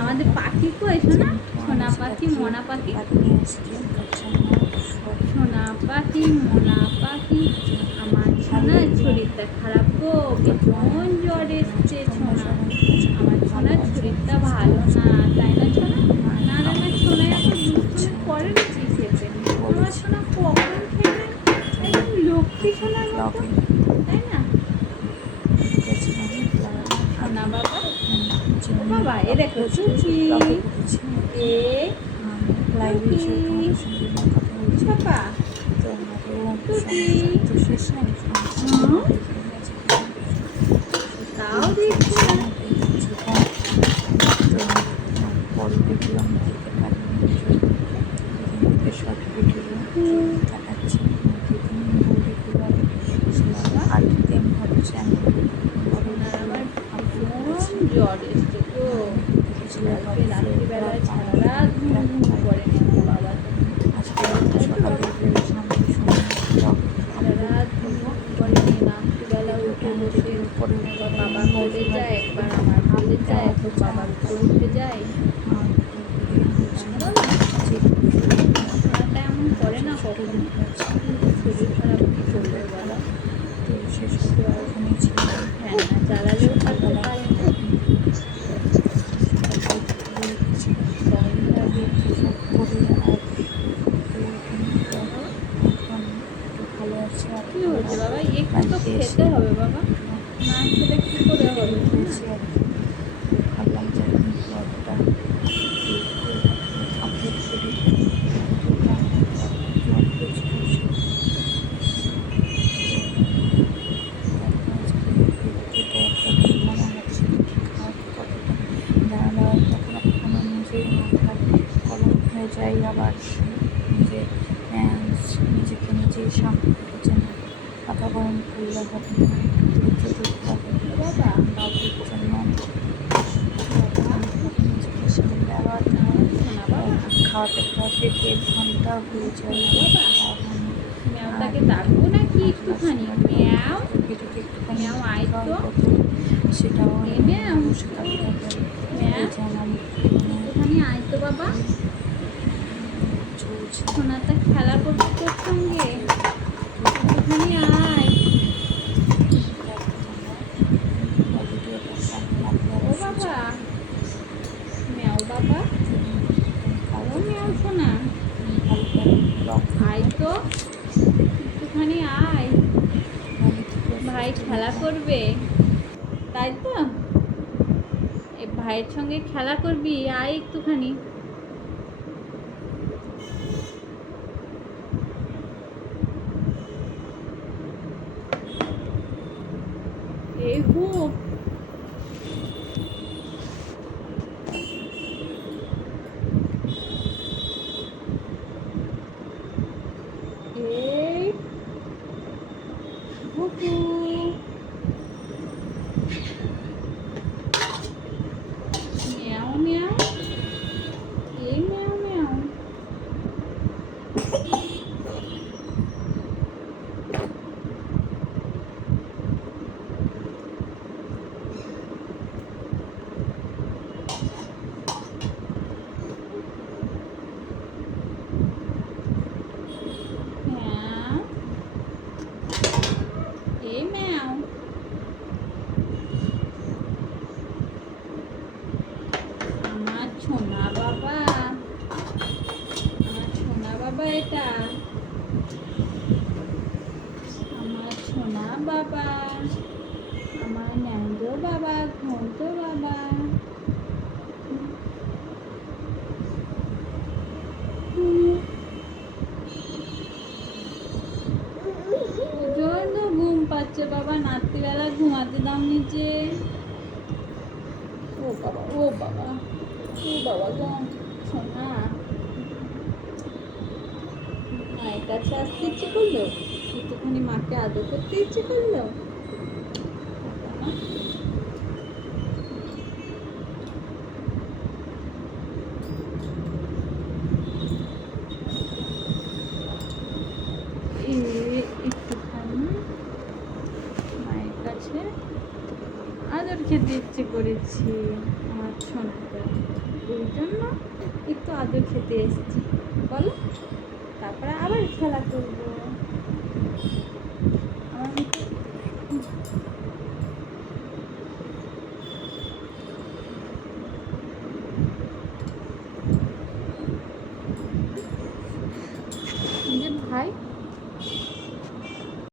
আমাদের পাখি কই শোনা সোনা পাখি, মনা পাখি। সোনা পাখি, মনা পাখি, আমার সোনার শরীরটা খারাপ গো। ভীষণ জ্বর এসছে সোনা। আমার সোনার শরীরটা ভালো না সোনা না না না সোনা এখন দুষ্টুমি করে না কি খেতে আমার সোনা কখন খেলে একদম লক্ষ্মী সোনার মতো তাই না সোনা বাবা ও বাবা এ দেখো চুচি এ পাপা তাও দিচ্ছি না সোনা আমার ভীষণ জ্বর এসছে গো কালকে রাত্রিবেলায় সারা করে করে যায় যায় করে না কখনো শরীর খারাপ কি করবে বলো হ্যাঁ না চালালেও থাকতে পারে না কি হয়েছে বাবা একটু তো খেতে হবে বাবা না খেলে কি করে হবে যাই আবার না মাথা গরম করলে হবে বাবুর জন্য খাওয়াতে খাওয়াতে দেড় ঘণ্টা হয়ে যায়। ম্যাওটাকে ডাকবো নাকি একটুখানি ম্যাও একটুখানি ম্যাও আয় তো। সেটাও ম্যাও। একটুখানি আয় তো বাবা সোনাটা খেলা করবে তোর সঙ্গে আয় বাবা বাবা আয় তো একটুখানি আয় ভাই খেলা করবে তাই তো এ ভাইয়ের সঙ্গে খেলা করবি আয় একটুখানি। হুক এই হুকু মিয়াও মিয়াও এই মিয়াও মিয়াও মিয়াও এই মিয়াও আমার সোনা বাবা আমার সোনা বাবা এটা? আমার সোনা বাবা, আমার ন্যান্ডো বাবা ঘন্ট বাবা। ঘুম পাচ্ছে বাবা, রাত্রিবেলা ঘুমাতে দাও নিচে। ও বাবা ও বাবা ও বাবা গো সোনা মায়ের কাছে আসতে ইচ্ছে করল? একটুখানি মাকে আদর করতে ইচ্ছে করল? আদর খেতে ইচ্ছে করেছি। আমার সোনাটা ওই জন্য একটু আদর খেতে এসেছি। বলো। তারপরে আবার খেলা করব। আমার